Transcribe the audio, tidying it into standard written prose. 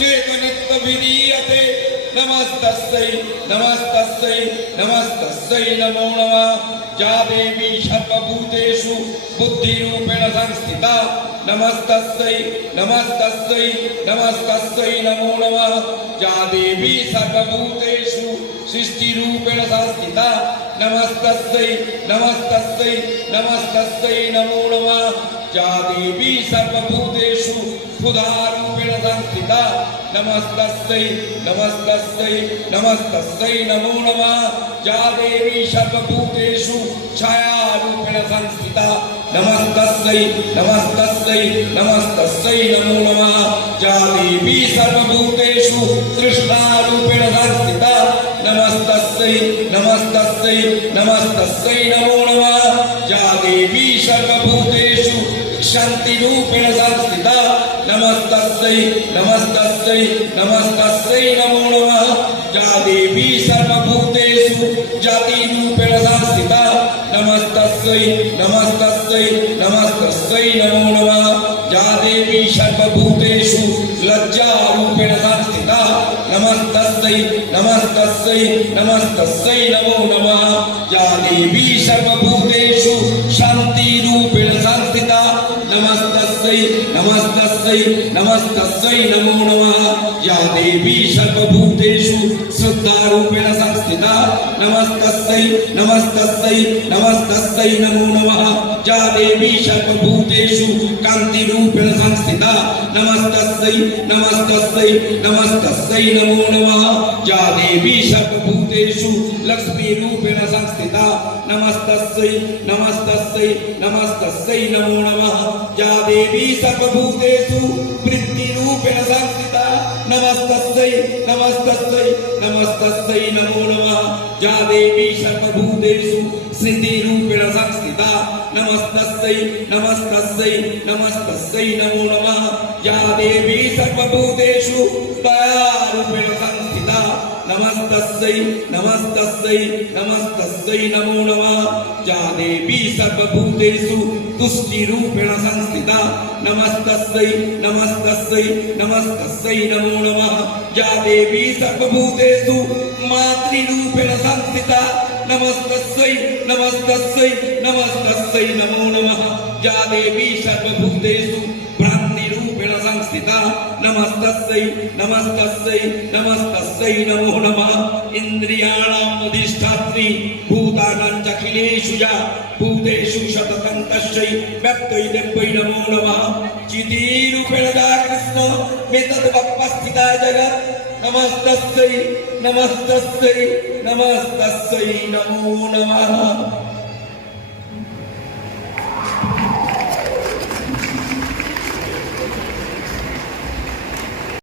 चेतनित्व विधीयते नमस्तस्यै नमस्तस्यै नमस्तस्यै नमो नमः या देवी सर्वभूतेषु बुद्धिरूपेण संस्थिता नमस्तस्यै नमस्तस्यै नमस्तस्यै नमो नमः या देवी सर्वभूतेषु सृष्टिरूपेण संस्थिता नमस्तस्यै नमस्तस्यै नमस्तस्यै नमो नमः या देवी सर्वभूतेषु क्षुधारूपेण संस्थिता नमस्तस्यै नमस्तस्यै नमस्तस्यै नमो नमः या देवी सर्वभूतेषु छायारूपेण संस्थिता नमस्तस्यै नमस्तस्यै नमस्तस्यै नमो नमः या देवी सर्वभूतेषु तृष्णारूपेण संस्थिता नमस्तस्यै नमस्तस्यै नमस्तस्यै नमो नमः या देवी सर्वभूतेषु शान्तिरूपेण संस्थिता नमस्तस्यै नमस्तस्यै नमस्तस्यै नमो नमः या देवी सर्वभूतेषु जातिरूपेण संस्थिता नमस्तस्यै नमस्तस्यै नमस्तस्यै नमो नमः या देवी सर्वभूतेषु लज्जारूपेण संस्थिता नमस्तस्यै नमस्तस्यै नमस्तस्यै नमो नमः या देवी सर्वभूतेषु शान्तिरूपेण संस्थिता नमस्तस्यै नमस्तस्यै नमस्तस्यै नमो नमः या देवी सर्वभूतेषु श्रद्धारूपेण संस्थिता नमस्तस्यै नमस्तस्यै नमस्तस्यै नमो नमः या देवी सर्वभूतेषु कान्तिरूपेण संस्थिता नमस्तस्यै नमस्तस्यै नमस्तस्यै नमो नमः या देवी सर्वभूतेषु लक्ष्मीरूपेण संस्थिता नमस्तस्यै नमस्तस्यै नमस्तस्यै नमो नमः या देवी सर्वभूतेषु वृत्तिरूपेण संस्थिता नमस्तस्यै नमस्तस्यै नमस्तस्यै नमो नमः या देवी सर्वभूतेषु सिद्धिरूपेण संस्थिता नमस्तस्यै नमस्तस्यै नमस्तस्यै नमो नमः या देवी सर्वभूतेषु दयारूपेण संस्थिता नमस्तस्यै नमस्तस्यै नमस्तस्यै नमो नमः या देवी सर्वभूतेषु तुष्टिरूपेण संस्थिता नमस्तस्यै नमस्तस्यै नमस्तस्यै नमो नमः या देवी सर्वभूतेषु मातृरूपेण संस्थिता नमस्तस्यै नमस्तस्यै नमस्तस्यै नमो नमः या देवी सर्वभूतेषु भ्रान्तिरूपेण संस्थिता नमस्तस्यै नमस्तस्यै नमस्तस्यै नमो नमः इन्द्रियाणाम् अधिष्ठात्री भूतानां अखिलेषु या भूतेषु सततं तस्यै व्यक्त्यै देव्यै नमो नमः चितिरूपेण या कृष्ण मेतदुपस्थिता जगत् नमस्तस्यै नमस्तस्यै नमस्तस्यै नमो नमः।